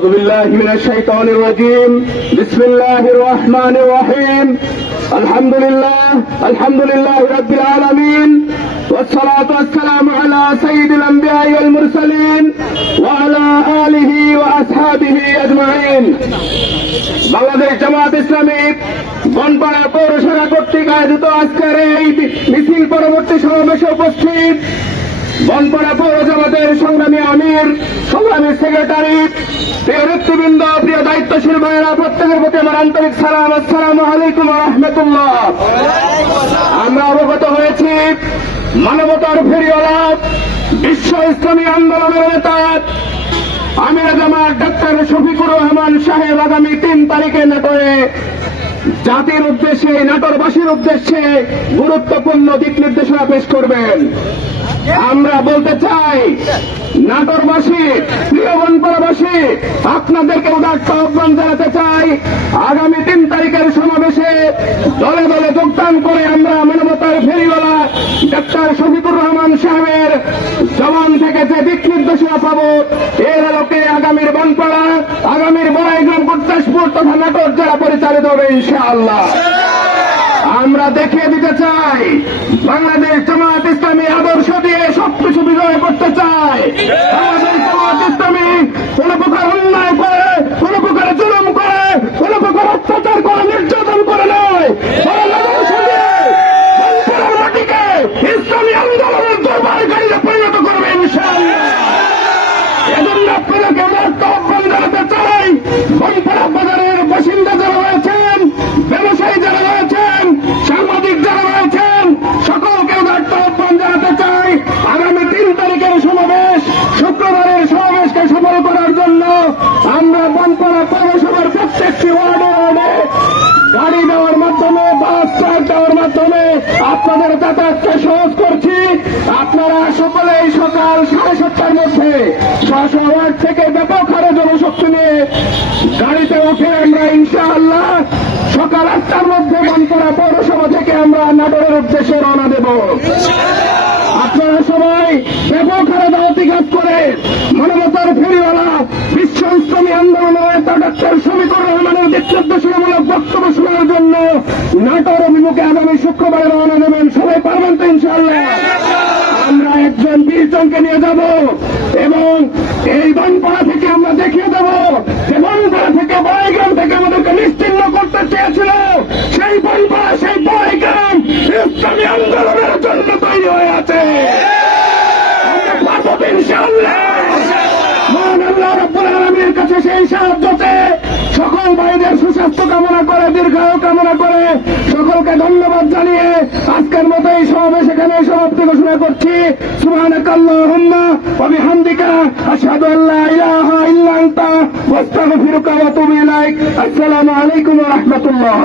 أعوذ بالله من الشيطان الرجيم بسم الله الرحمن الرحيم الحمد لله الحمد لله رب العالمين والصلاة والسلام على سيد الأنبياء والمرسلين وعلى آله وأصحابه أجمعين Bangladesh Jamaat Islamic Bonpara পৌরসভা কর্তৃক আয়োজিত আজকের এই মিছিল পরবর্তী সমাবেশে উপস্থিত বনপাড়া পৌর জামাতের সংগ্রামী আমির, সংগ্রামী সেক্রেটারি, প্রিয় নেতৃবৃন্দ, প্রিয় দায়িত্বশীল ভাইয়েরা, প্রত্যেকের প্রতি আমার আন্তরিক সালাম আসসালাম আলাইকুম রহমতুল্লাহ। আমরা অবগত হয়েছি, মানবতার ফেরিওয়ালা, বিশ্ব ইসলামী আন্দোলনের নেতা, আমির জামাত ডাক্তার শফিকুর রহমান সাহেব আগামী তিন তারিখে নাটোরে জাতির উদ্দেশ্যে, নাটোরবাসীর উদ্দেশ্যে গুরুত্বপূর্ণ দিক নির্দেশনা পেশ করবেন। আমরা বলতে চাই, নাটোরবাসী প্রিয় আপনাদেরকে উদার্ত আহ্বান জানাতে চাই, আগামী তিন তারিখের সমাবেশে দলে দলে যোগদান করে আমরা মানবতার ফেরিওয়ালা ডাক্তার শফিকুর রহমান সাহেবের জবান থেকে যে দিক নির্দেশনা পাবো এর আলোকে আগামীর বনপাড়া আগামীর বড়াইগ্রাম গুরদাসপুর তথা নাটক যারা পরিচালিত হবে ইনশাআল্লাহ। আমরা দেখিয়ে দিতে চাই, বাংলাদেশ জামাত ইসলামী আদর্শ দিয়ে সবকিছু বিজয় করতে চায়। জন্য আমরা বনপাড়া পৌরসভার প্রত্যেকটি ওয়ার্ডে ওয়ার্ডে গাড়ি দেওয়ার মাধ্যমে, বাস ট্রাক দেওয়ার মাধ্যমে আপনাদের যাতায়াতকে সহজ করছি। আপনারা সকলেই সকাল সাড়ে সাতটার মধ্যে স্ব ওয়ার্ড থেকে ব্যাপক হারে জনশক্তি নিয়ে গাড়িতে উঠে আমরা ইনশাআল্লাহ সকাল আটটার মধ্যে বনপাড়া পৌরসভা থেকে আমরা নাটোরের উদ্দেশ্যে রওনা দেব আপনারা সবাই ব্যাপক হারে দাওয়াতি কাজ করে মানবতার ফেরিওয়ালা বিশ্ব ইসলামী আন্দোলনের নেতা ডাক্তার শমিকুর রহমানের নির্দেশনামূলক বক্তব্য শোনার জন্য নাটোর অভিমুখে আগামী শুক্রবারে রওনা দেবেন সবাই পারবেন তো ইনশাআল্লাহ। আমরা একজন বিশ জনকে নিয়ে যাব এবং এই বনপাড়া থেকে আমরা দেখিয়ে দেব যে বনপাড়া থেকে বড়াইগ্রাম থেকে আমাদেরকে নিশ্চিন্ন করতে চেয়েছিল সেই বনপাড়া, সেই বড়াইগ্রাম ইসলামী আন্দোলনের জন্য তৈরি হয়ে আছে আমরা পারব তো ইনশাআল্লাহ মহান আল্লাহ রব্বুল আলমীর কাছে সেই সাহায্যতে সকল ভাইদের সুস্বাস্থ্য কামনা করে, দীর্ঘায়ু কামনা করে। সকলকে ধন্যবাদ জানিয়ে আজকের মতো এই সমাবেশ এখানে সমাপ্তি ঘোষণা করছি। সুবহানাক আসসালামু আলাইকুম রাহমাতুল্লাহ।